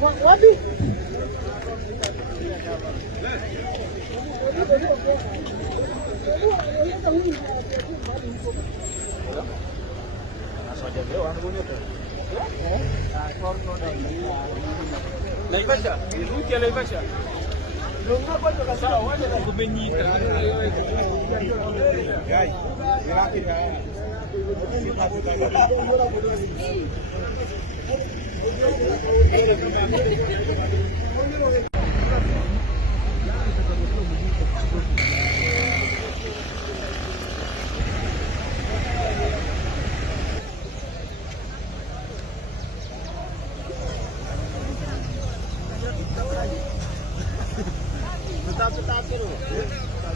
Wapi? Naivasha, ruti ya Naivasha. Sawa, waje na kumenyita. Gai,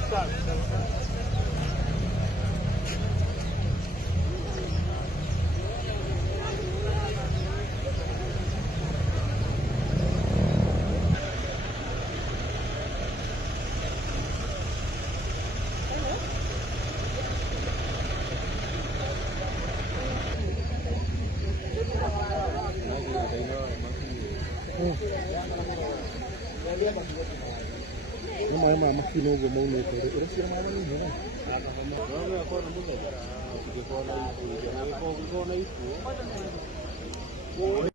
Stop. Mama kidogo maana urasira mama nini na Kwa